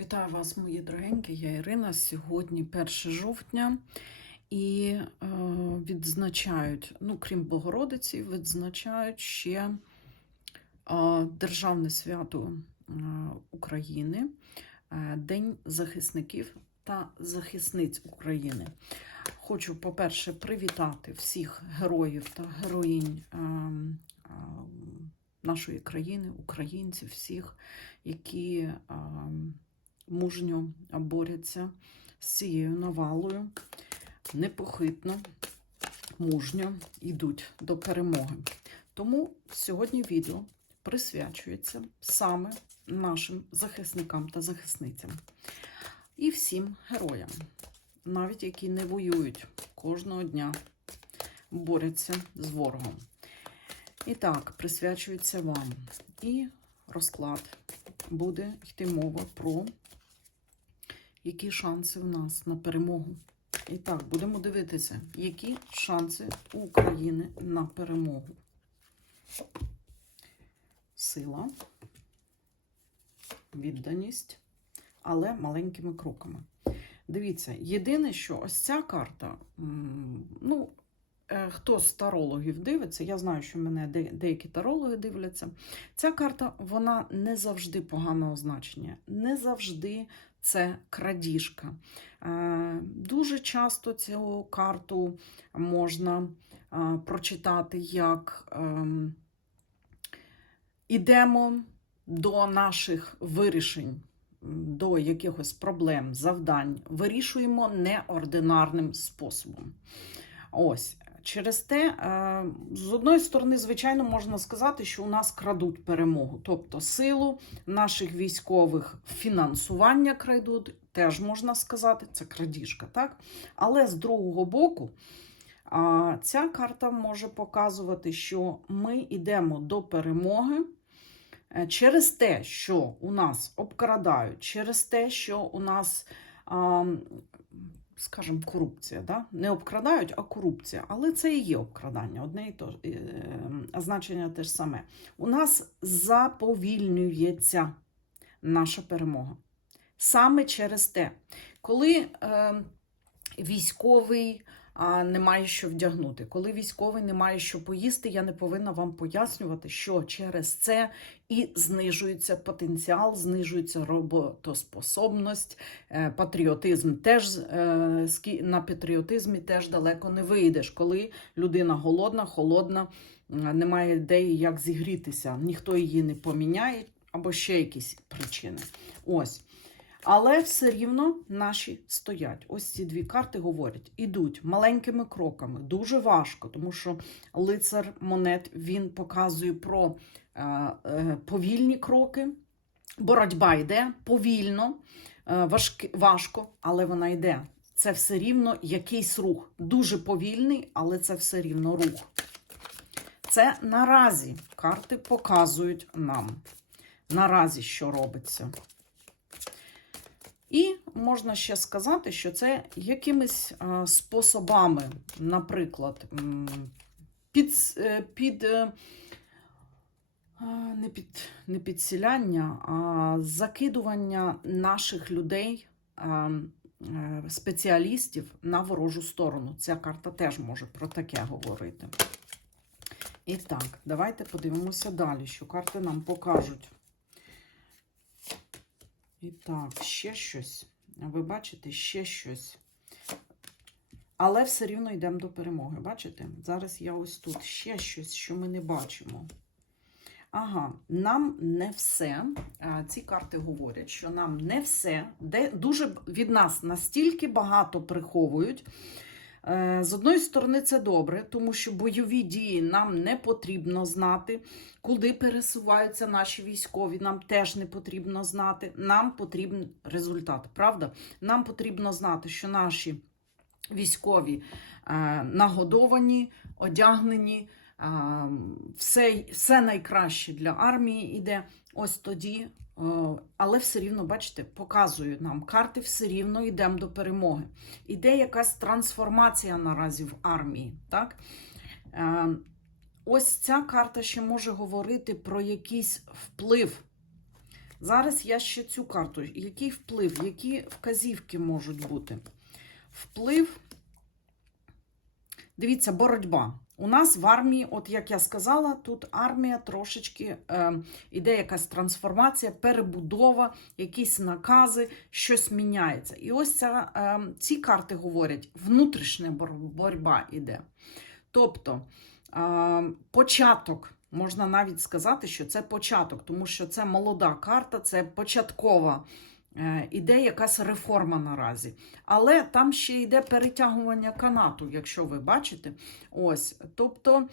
Вітаю вас, мої дорогенькі. Я Ірина. Сьогодні 1 жовтня і е, відзначають, ну, крім Богородиці, відзначають ще е, Державне свято е, України, е, День захисників та захисниць України. Хочу, по-перше, привітати всіх героїв та героїнь е, е, нашої країни, українців, всіх, які. Мужньо борються з цією навалою, непохитно, мужньо йдуть до перемоги. Тому сьогодні відео присвячується саме нашим захисникам та захисницям і всім героям, навіть які не воюють кожного дня, борються з ворогом. І так, присвячується вам. І розклад буде йти мова про які шанси в нас на перемогу. І так, будемо дивитися, які шанси у України на перемогу. Сила, відданість, але маленькими кроками. Дивіться, єдине, що ось ця карта, ну, е, хто з тарологів дивиться, я знаю, що мене деякі тарологи дивляться. Ця карта, вона не завжди поганого значення, не завжди це крадіжка. Е, Дуже часто цю карту можна е, прочитати як ем, ідемо до наших вирішень, до якихось проблем, завдань, вирішуємо неординарним способом. Ось. Через те, е, з одної сторони, звичайно, можна сказати, що у нас крадуть перемогу, тобто силу наших військових фінансування крадуть, теж можна сказати, це крадіжка, так? Але з другого боку, ця карта може показувати, що ми йдемо до перемоги е, через те, що у нас обкрадають, через те, що у нас. А, скажімо, корупція. Да? Не обкрадають, а корупція. Але це і є обкрадання. Одне і то е, значення те ж саме. У нас заповільнюється наша перемога. Саме через те, коли е, військовий а, не має що вдягнути, коли військовий не має що поїсти, я не повинна вам пояснювати, що через це і знижується потенціал, знижується роботоспособність, е, патріотизм теж е, на патріотизмі теж далеко не вийдеш, коли людина голодна, холодна, немає ідеї, як зігрітися, ніхто її не поміняє, або ще якісь причини. Ось. Але все рівно наші стоять. Ось ці дві карти говорять: ідуть маленькими кроками. Дуже важко, тому що лицар монет він показує про е, е, повільні кроки. Боротьба йде повільно, е, важко, але вона йде. Це все рівно якийсь рух. Дуже повільний, але це все рівно рух. Це наразі карти показують нам. Наразі що робиться. І можна ще сказати, що це якимись е, способами, наприклад, під, е, під, е, не, під, не підсіляння, а закидування наших людей, спеціалістів на ворожу сторону. Ця карта теж може про таке говорити. І так, давайте подивимося далі, що карти нам покажуть. І так, ще щось. Ви бачите, ще щось. Але все рівно йдемо до перемоги. Бачите? Зараз я ось тут ще щось, що ми не бачимо. Ага, нам не все. Ці карти говорять, що нам не все, де дуже від нас настільки багато приховують. Е, З одної сторони, це добре, тому що бойові дії нам не потрібно знати, куди пересуваються наші військові, нам теж не потрібно знати. Нам потрібен результат, правда? Нам потрібно знати, що наші військові е, нагодовані, одягнені, е, все, все найкраще для армії йде. Ось тоді. Е, Але все рівно, бачите, показують нам карти, все рівно йдемо до перемоги. Іде якась трансформація наразі в армії. Так? Е, Ось ця карта ще може говорити про якийсь вплив Зараз я ще цю карту. Який вплив, які вказівки можуть бути? Вплив. Дивіться, боротьба. У нас в армії, от як я сказала, тут армія трошечки е, іде якась трансформація, перебудова, якісь накази, щось міняється. І ось ця, е, ці карти говорять, внутрішня боротьба іде. Тобто е, початок, можна навіть сказати, що це початок, тому що це молода карта, це початкова. Е, Іде якась реформа наразі. Але там ще йде перетягування канату, якщо ви бачите. Ось, тобто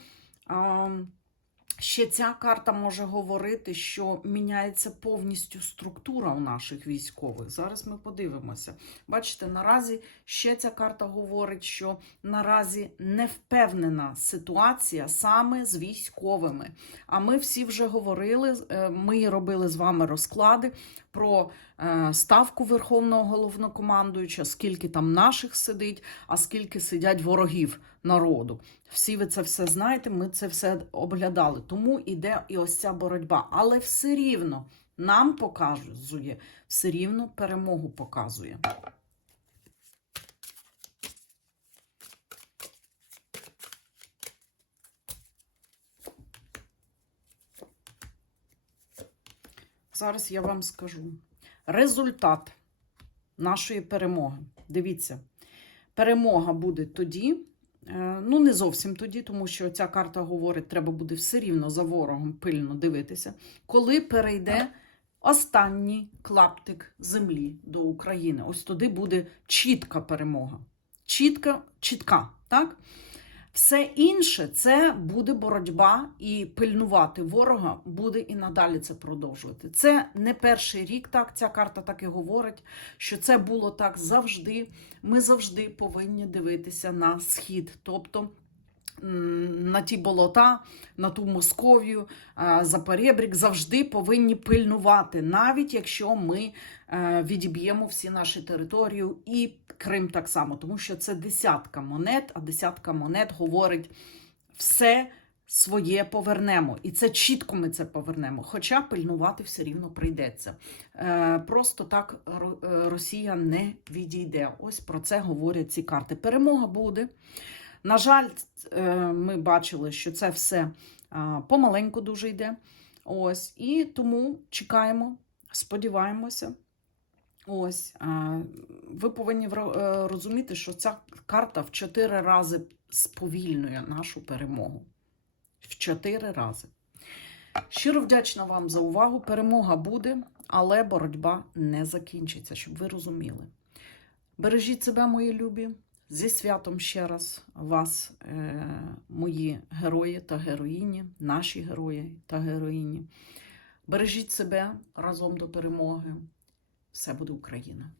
ще ця карта може говорити, що міняється повністю структура у наших військових. Зараз ми подивимося. Бачите, наразі ще ця карта говорить, що наразі невпевнена ситуація саме з військовими. А ми всі вже говорили, е, ми робили з вами розклади про е, ставку Верховного головнокомандуюча, скільки там наших сидить, а скільки сидять ворогів народу. Всі ви це все знаєте, ми це все оглядали. Тому іде і ось ця боротьба. Але все рівно нам показує, все рівно перемогу показує. Зараз я вам скажу. Результат нашої перемоги. Дивіться, перемога буде тоді, ну не зовсім тоді, тому що ця карта говорить, треба буде все рівно за ворогом пильно дивитися, коли перейде останній клаптик землі до України. Ось туди буде чітка перемога. Чітка, чітка, так? Все інше це буде боротьба і пильнувати ворога буде і надалі це продовжувати. Це не перший рік, так ця карта так і говорить, що це було так завжди. Ми завжди повинні дивитися на схід, тобто на ті болота, на ту Московію, за перебрік завжди повинні пильнувати, навіть якщо ми е, відіб'ємо всі наші території і Крим так само, тому що це десятка монет, а десятка монет говорить все своє повернемо. І це чітко ми це повернемо. Хоча пильнувати все рівно прийдеться. Е, просто так е, Росія не відійде. Ось про це говорять ці карти. Перемога буде. На жаль, е, ми бачили, що це все помаленьку дуже йде. Ось, і тому чекаємо, сподіваємося. Ось, ви повинні е, розуміти, що ця карта в чотири рази сповільнює нашу перемогу. В чотири рази. Щиро вдячна вам за увагу. Перемога буде, але боротьба не закінчиться, щоб ви розуміли. Бережіть себе, мої любі. Зі святом ще раз вас, е, мої герої та героїні, наші герої та героїні. Бережіть себе разом до перемоги. Все буде Україна!